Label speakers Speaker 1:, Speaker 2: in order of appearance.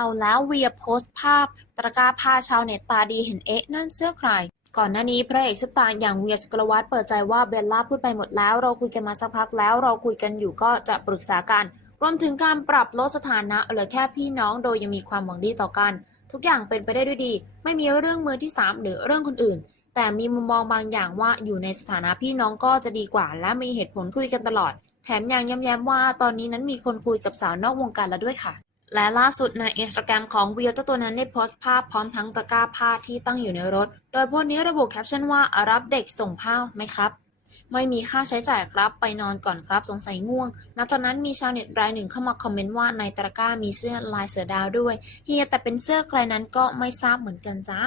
Speaker 1: เอาแล้วเวียโพสต์ภาพ ตะกร้าผ้าชาวเน็ตตาดีเห็นเอ๊ะ นั่นเสื้อใคร ก่อนหน้านี้พระเอกซุปตาอย่างเวียสกลวัฒน์เปิดใจว่าเบลล่าพูดไปหมดแล้ว เราคุยกันมาสักพักแล้ว เราคุยกันอยู่ก็จะปรึกษากัน รวมถึงการปรับลดสถานะเหลือแค่พี่น้องโดยยังมีความหวังดีต่อกัน ทุกอย่างเป็นไปได้ด้วยดี ไม่มีเรื่องมือที่สามหรือเรื่องคนอื่น แต่มีมุมมองบางอย่างว่าอยู่ในสถานะพี่น้องก็จะดีกว่า และมีเหตุผลคุยกันตลอด แถมยังย้ำแย้มว่า ตอนนี้นั้นมีคนคุยกับสาวนอกวงการแล้วด้วยค่ะ และล่าสุดในอินสตาแกรมของเวียเจ้าตัวนั้นได้โพสต์ภาพพร้อมทั้งตะกร้าผ้าที่ตั้งอยู่ในรถ โดยโพสต์นี้ระบุแคปชั่นว่ารับเด็กส่งผ้าไหมครับ ไม่มีค่าใช้จ่ายครับไปนอนก่อนครับสงสัยง่วงหลังจากนั้นมีชาวเน็ตรายหนึ่งเข้ามาคอมเมนต์ว่าในตะกร้ามีเสื้อลายเสือดาวด้วยเฮียแต่เป็นเสื้อใครนั้นก็ไม่ทราบเหมือนกันจ้า